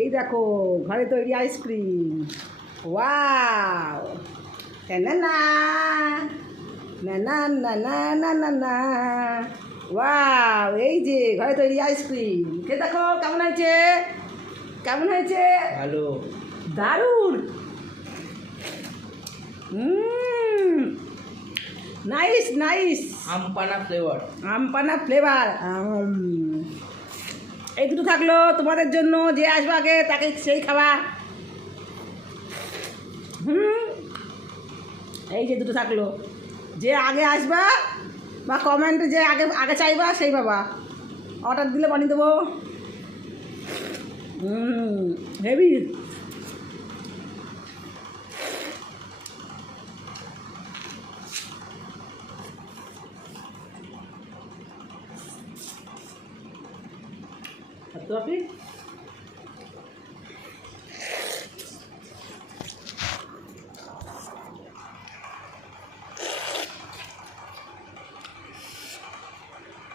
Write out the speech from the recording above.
এই দেখো ঘরে তৈরি আইসক্রিম। ওয়াও, না না না না না না না না না, ওয়াও, এই যে ঘরে তৈরি আইসক্রিম, কে দেখো কেমন হয়েছে, কেমন হয়েছে? ভালো, দারুণ। Nice nice, aam panna flavour. Aam panna flavour. এই দুটো থাকলো তোমাদের জন্য, যে আসবে আগে তাকে সেই খাওয়া। এই যে দুটো থাকলো, যে আগে আসবা বা কমেন্টে যে আগে আগে চাইবা সেই বাবা, অর্ডার দিলে বানিয়ে দেবো। হেভি।